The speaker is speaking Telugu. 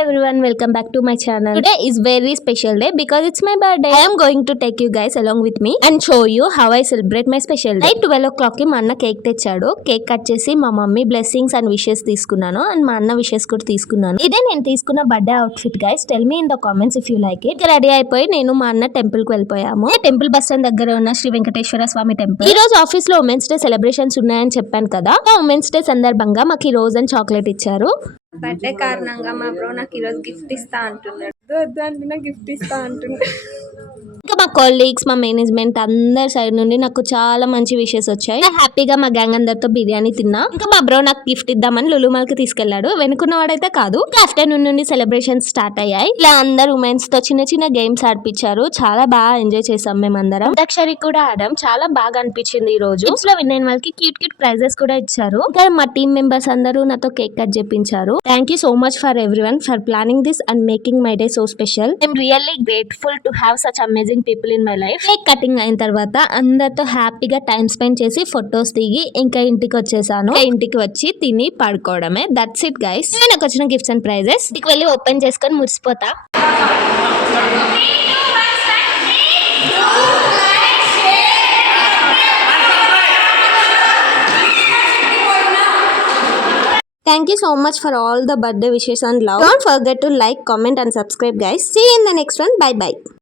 everyone, welcome back to my channel. Today is very special day because it's my birthday. I am going to take you guys along with me and show you how I celebrate my special day. Night 12 o'clock కి మా అన్న కేక్ తెచ్చాడు. కేక్ కట్ చేసి మా మమ్మీ బ్లెస్సింగ్స్ అండ్ విషెస్ తీసుకున్నాను అండ్ మా అన్న విషెస్ కూడా తీసుకున్నాను. ఇదే నేను తీసుకున్న birthday outfit guys. Tell me in the comments if you like it. Ready అయిపోయి నేను మా అన్న టెంపుల్ కి వెళ్ళిపోయాము. టెంపుల్ బస్ స్టాండ్ దగ్గర ఉన్న శ్రీ వెంకటేశ్వర స్వామి టెంపుల్. ఈ రోజు ఆఫీస్ లో ఉమెన్స్ డే సెలబ్రేషన్స్ ఉన్నాయని చెప్పాను కదా. ఉమెన్స్ డే సందర్భంగా మాకు ఈ రోజు అండ్ చాక్లెట్ ఇచ్చారు. బర్త్డే కారణంగా మా బ్రో నాకు ఈరోజు గిఫ్ట్ ఇస్తా అంటున్నాడు. వద్దు అంటున్నా గిఫ్ట్ ఇస్తా అంటున్నాడు. ఇంకా మా కొలీగ్స్ మా మేనేజ్మెంట్ అందరి సైడ్ నుండి నాకు చాలా మంచి విషెస్ వచ్చాయి. హ్యాపీగా మా గ్యాంగ్ అందరితో బిర్యానీ తిన్నా. ఇంకా మా బ్రో నాకు గిఫ్ట్ ఇద్దామని లులుమాల్ కి తీసుకెళ్లాడు. వెనుకున్న వాడైతే కాదు. ఆఫ్టర్నూన్ నుండి సెలబ్రేషన్స్ స్టార్ట్ అయ్యాయి. ఇలా అందరు ఉమెన్స్ తో చిన్న చిన్న గేమ్స్ ఆడిపించారు. చాలా బాగా ఎంజాయ్ చేసాం మేమందరం. అంతాక్షరి కూడా ఆడాం. చాలా బాగా అనిపించింది. ఈ రోజు గిఫ్ట్స్ లో విన్ అయిన వాళ్ళకి క్యూట్ క్యూట్ ప్రైజెస్ కూడా ఇచ్చారు. ఇంకా మా టీమ్ మెంబర్స్ అందరూ నాతో కేక్ కట్ చేపించారు. Thank you so much for everyone for planning this and making my day so special. I'm really grateful to have such amazing people in my life. Cake cutting అయిన తర్వాత అందరితో హ్యాపీగా టైం స్పెండ్ చేసి ఫొటోస్ దిగి ఇంకా ఇంటికి వచ్చేసాను. ఇంటికి వచ్చి తిని పడుకోవడమే. That's it guys. నాకు వచ్చిన గిఫ్ట్స్ అండ్ ప్రైజెస్ ఇంటికి వెళ్ళి ఓపెన్ చేసుకొని మురిసిపోతా. Thank you so much for all the birthday wishes and love. Don't forget to like, comment and subscribe guys. See you in the next one. Bye bye.